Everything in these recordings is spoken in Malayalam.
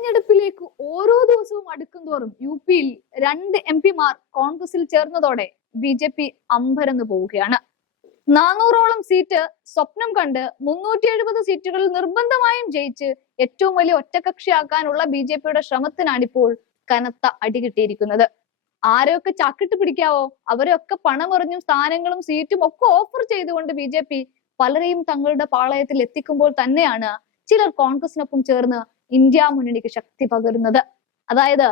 തെരഞ്ഞെടുപ്പിലേക്ക് ഓരോ ദിവസവും അടുക്കുംതോറും യു പിയിൽ 2 MP-മാർ കോൺഗ്രസിൽ ചേർന്നതോടെ BJP അമ്പരന്ന് പോവുകയാണ്. 400ഓളം സീറ്റ് സ്വപ്നം കണ്ട് 370 സീറ്റുകളിൽ നിർബന്ധമായും ജയിച്ച് ഏറ്റവും വലിയ ഒറ്റകക്ഷിയാക്കാനുള്ള BJPയുടെ ശ്രമത്തിനാണിപ്പോൾ കനത്ത അടികിട്ടിയിരിക്കുന്നത്. ആരെയൊക്കെ ചാക്കിട്ട് പിടിക്കാവോ അവരെയൊക്കെ പണമെറിഞ്ഞും സ്ഥാനങ്ങളും സീറ്റും ഒക്കെ ഓഫർ ചെയ്തുകൊണ്ട് BJP പലരെയും തങ്ങളുടെ പാളയത്തിൽ എത്തിക്കുമ്പോൾ തന്നെയാണ് ചിലർ കോൺഗ്രസിനൊപ്പം ചേർന്ന് ഇന്ത്യ മുന്നണിക്ക് ശക്തി പകരുന്നത്. അതായത്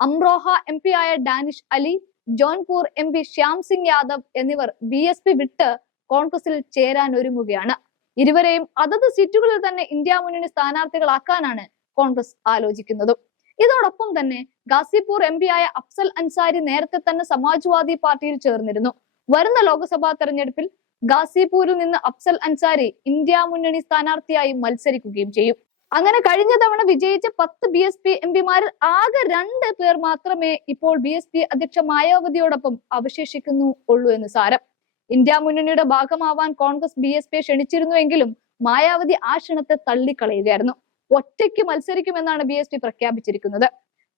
അംറോഹ MP ആയ ഡാനിഷ് അലി, ജോൺപൂർ MP ശ്യാം സിംഗ് യാദവ് എന്നിവർ BSP വിട്ട് കോൺഗ്രസിൽ ചേരാൻ ഒരുങ്ങുകയാണ്. ഇരുവരെയും അതത് സീറ്റുകളിൽ തന്നെ ഇന്ത്യ മുന്നണി സ്ഥാനാർത്ഥികളാക്കാനാണ് കോൺഗ്രസ് ആലോചിക്കുന്നതും. ഇതോടൊപ്പം തന്നെ ഗാസിപൂർ MP ആയ അഫ്സൽ അൻസാരി നേരത്തെ തന്നെ സമാജ്വാദി പാർട്ടിയിൽ ചേർന്നിരുന്നു. വരുന്ന ലോക്സഭാ തെരഞ്ഞെടുപ്പിൽ ഗാസിപൂരിൽ നിന്ന് അഫ്സൽ അൻസാരി ഇന്ത്യ മുന്നണി സ്ഥാനാർത്ഥിയായി മത്സരിക്കുകയും ചെയ്യും. അങ്ങനെ കഴിഞ്ഞ തവണ വിജയിച്ച 10 BSP MP-മാരിൽ ആകെ 2 പേർ മാത്രമേ ഇപ്പോൾ BSP അധ്യക്ഷ മായാവതിയോടൊപ്പം അവശേഷിക്കുന്നുള്ളൂ എന്ന് സാരം. ഇന്ത്യ മുന്നണിയുടെ ഭാഗമാവാൻ കോൺഗ്രസ് BSPയെ ക്ഷണിച്ചിരുന്നുവെങ്കിലും മായാവതി ആ ക്ഷണത്തെ തള്ളിക്കളയുകയായിരുന്നു. ഒറ്റയ്ക്ക് മത്സരിക്കുമെന്നാണ് BSP പ്രഖ്യാപിച്ചിരിക്കുന്നത്.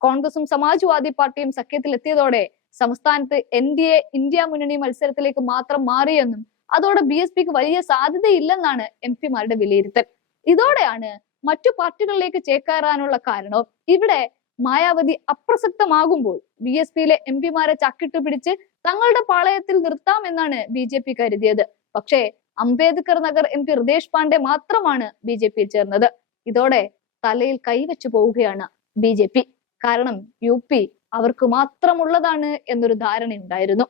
കോൺഗ്രസും സമാജ്വാദി പാർട്ടിയും സഖ്യത്തിൽ എത്തിയതോടെ സംസ്ഥാനത്ത് NDA ഇന്ത്യ മുന്നണി മത്സരത്തിലേക്ക് മാത്രം മാറിയെന്നും അതോടെ BSPക്ക് വലിയ സാധ്യതയില്ലെന്നാണ് MP-മാരുടെ വിലയിരുത്തൽ. ഇതോടെയാണ് മറ്റു പാർട്ടികളിലേക്ക് ചേക്കേറാനുള്ള കാരണവും. ഇവിടെ മായാവതി അപ്രസക്തമാകുമ്പോൾ BSPയിലെ MP-മാരെ ചക്കിട്ടു പിടിച്ച് തങ്ങളുടെ പാളയത്തിൽ നിർത്താമെന്നാണ് BJP കരുതിയത്. പക്ഷേ അംബേദ്കർ നഗർ MP ഹൃദേശ് പാണ്ഡെ മാത്രമാണ് BJPയിൽ ചേർന്നത്. ഇതോടെ തലയിൽ കൈവച്ചു പോവുകയാണ് BJP. കാരണം UP അവർക്ക് മാത്രമുള്ളതാണ് എന്നൊരു ധാരണയുണ്ടായിരുന്നു.